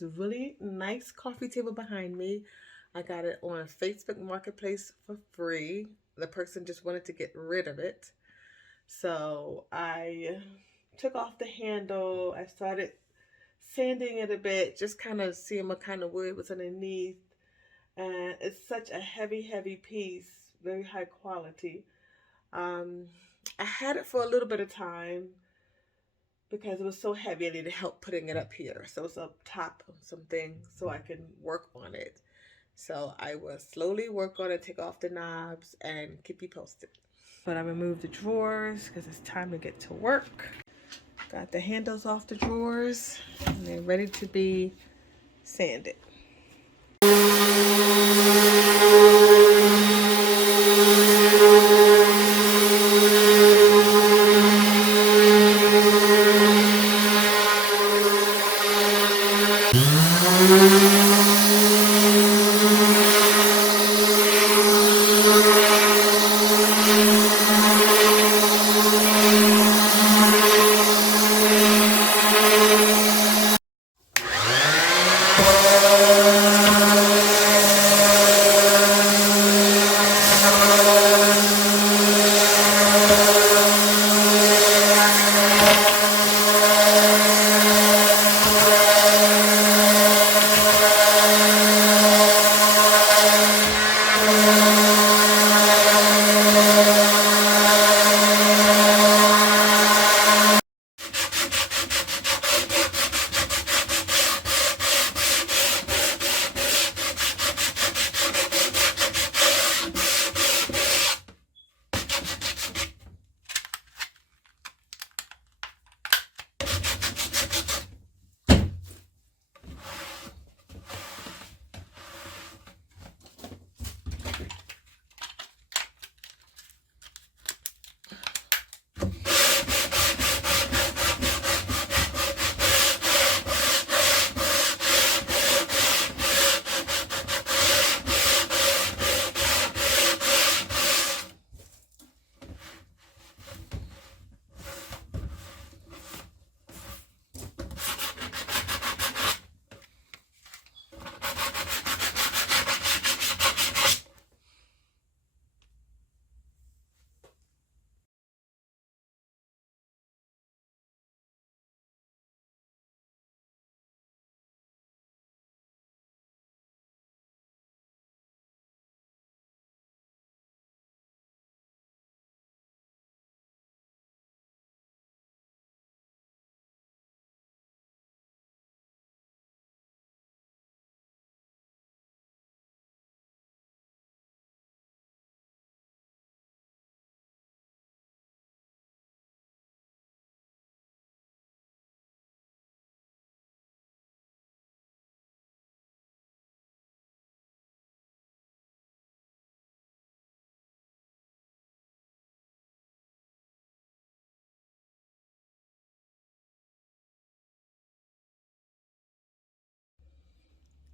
this really nice coffee table behind me. I got it on Facebook Marketplace for free. The person just wanted to get rid of it. So I took off the handle. I started sanding it a bit, just kind of seeing what kind of wood was underneath. And it's such a heavy, heavy piece, very high quality. Um, I had it for a little bit of time because it was so heavy. I needed help putting it up here. So it's up top of something so I can work on it. So I will slowly work on it, take off the knobs, and keep you posted. But I removed the drawers because it's time to get to work. Got the handles off the drawers and they're ready to be sanded.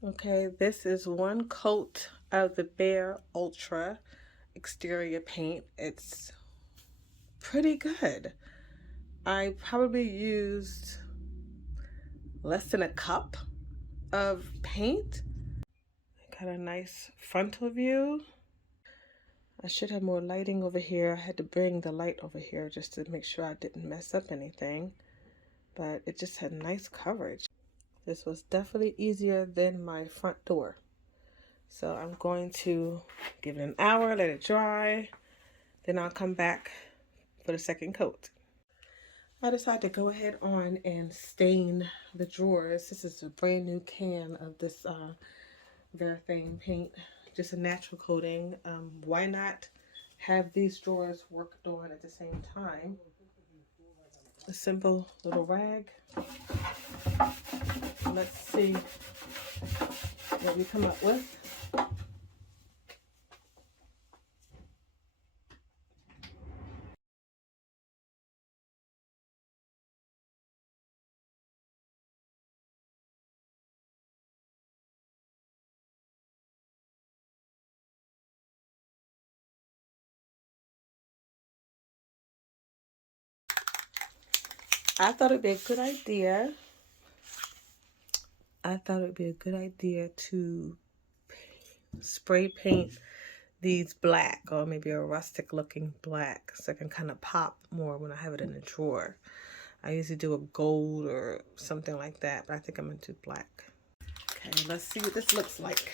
Okay, this is one coat of the Bare Ultra exterior paint. It's pretty good. I probably used less than a cup of paint. Got a nice frontal view. I should have more lighting over here. I had to bring the light over here just to make sure I didn't mess up anything. But it just had nice coverage. This was definitely easier than my front door. So I'm going to give it an hour, let it dry. Then I'll come back for the second coat. I decided to go ahead on and stain the drawers. This is a brand new can of this Refinishing paint, just a natural coating. Why not have these drawers worked on at the same time? A simple little rag. Let's see what we come up with. I thought it'd be a good idea I thought it would be a good idea to spray paint these black, or maybe a rustic looking black, so it can kind of pop more when I have it in the drawer. I usually do a gold or something like that, but I think I'm gonna do black. Okay, let's see what this looks like.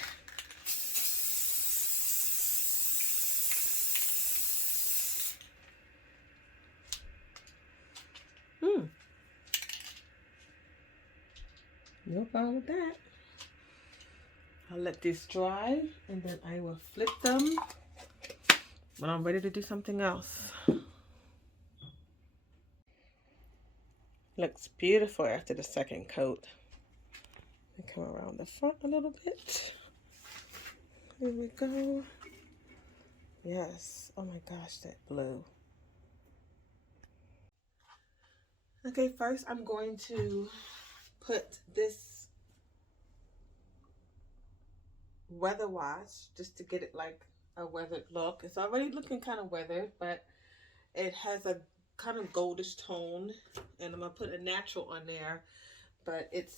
No problem with that. I'll let these dry and then I will flip them when I'm ready to do something else. Looks beautiful after the second coat. Come around the front a little bit. Here we go. Yes. Oh my gosh, that blue. Okay, first I'm going to put this weather wash just to get it like a weathered look. It's already looking kind of weathered, but it has a kind of goldish tone, and I'm gonna put a natural on there, but it's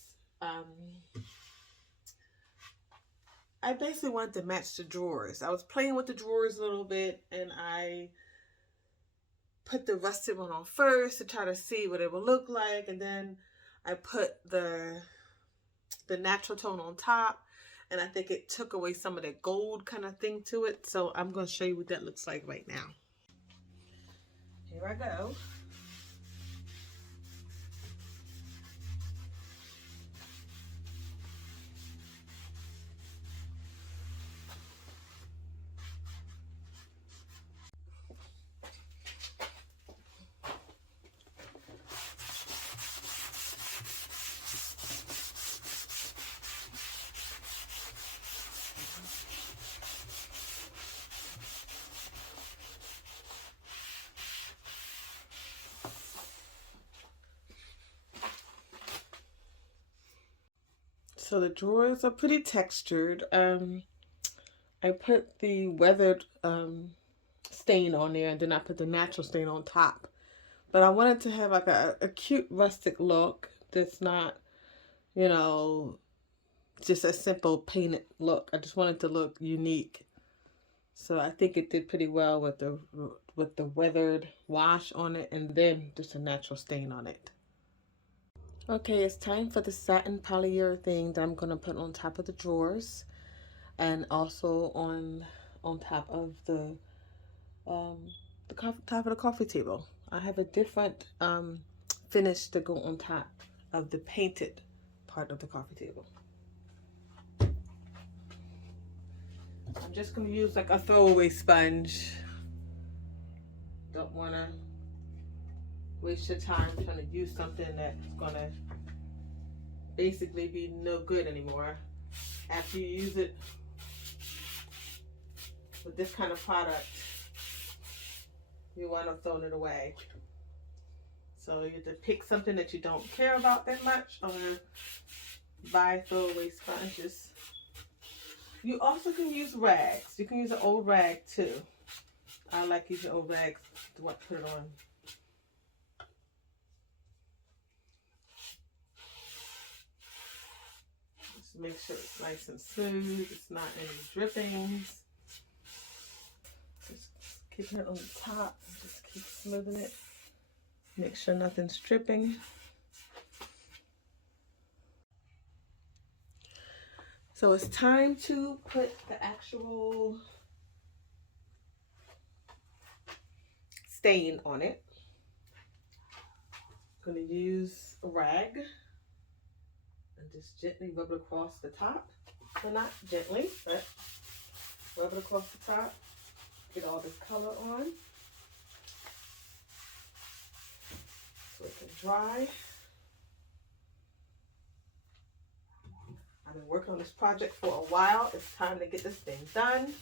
I basically wanted to match the drawers. I was playing with the drawers a little bit, and I put the rusted one on first to try to see what it would look like, and then I put the natural tone on top, and I think it took away some of that gold kind of thing to it. So I'm going to show you what that looks like right now. Here I go. So the drawers are pretty textured. I put the weathered stain on there, and then I put the natural stain on top. But I wanted to have like a cute rustic look that's not, you know, just a simple painted look. I just wanted to look unique. So I think it did pretty well with the weathered wash on it, and then just a natural stain on it. Okay, it's time for the satin polyurethane that I'm going to put on top of the drawers, and also on top of the top of the coffee table. I have a different finish to go on top of the painted part of the coffee table. I'm just going to use like a throwaway sponge. Don't want to waste your time trying to use something that's going to basically be no good anymore after you use it. With this kind of product, you want to throw it away. So you have to pick something that you don't care about that much, or buy throwaway sponges. You also can use rags. You can use an old rag too. I like using old rags to put it on. Just make sure it's nice and smooth. It's not any drippings. Just keep it on the top. Just keep smoothing it. Make sure nothing's dripping. So it's time to put the actual stain on it. I'm going to use a rag and just gently rub it across the top. Well, not gently, but rub it across the top. Get all this color on so it can dry. I've been working on this project for a while. It's time to get this thing done.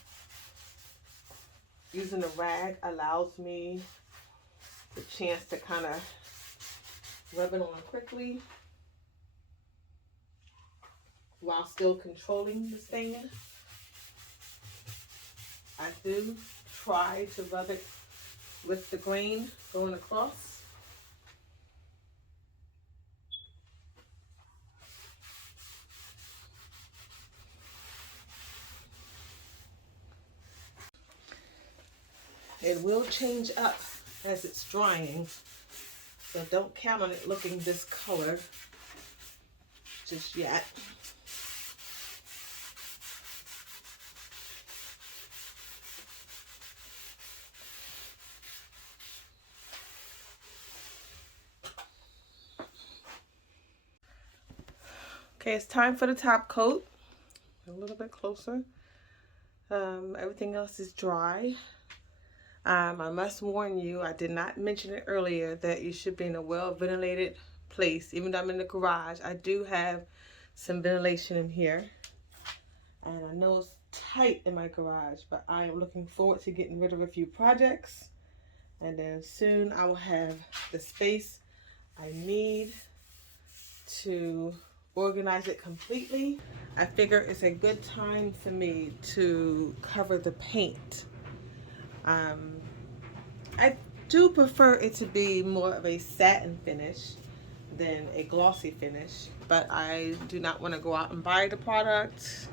Using a rag allows me the chance to kind of rub it on quickly while still controlling the stain. I do try to rub it with the grain going across. It will change up as it's drying, so don't count on it looking this color just yet. Okay, it's time for the top coat. A little bit closer. Everything else is dry. I must warn you, I did not mention it earlier, that you should be in a well-ventilated place. Even though I'm in the garage, I do have some ventilation in here. And I know it's tight in my garage, but I am looking forward to getting rid of a few projects. And then soon I will have the space I need to organize it completely. I figure it's a good time for me to cover the paint. I do prefer it to be more of a satin finish than a glossy finish, but I do not want to go out and buy the product.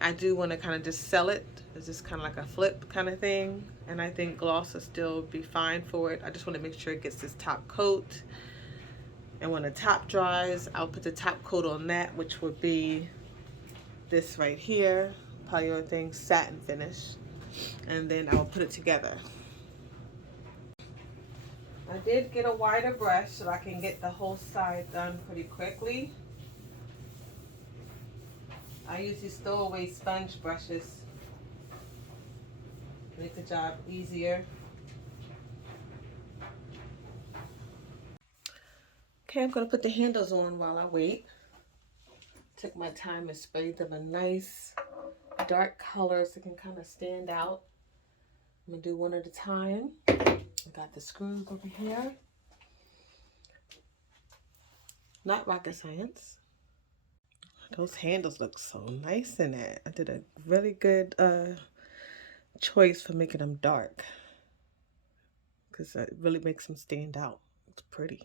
I do want to kind of just sell it. It's just kind of like a flip kind of thing, and I think gloss will still be fine for it. I just want to make sure it gets this top coat, and when the top dries, I'll put the top coat on that, which would be this right here, polyurethane satin finish, and then I will put it together. I did get a wider brush so I can get the whole side done pretty quickly. I use these throwaway sponge brushes. Make the job easier. Okay, I'm going to put the handles on while I wait. Took my time and sprayed them a nice dark color so it can kind of stand out. I'm going to do one at a time. I got the screws over here. Not rocket science. Those handles look so nice in it. I did a really good choice for making them dark, because it really makes them stand out. It's pretty.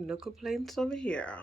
No complaints over here.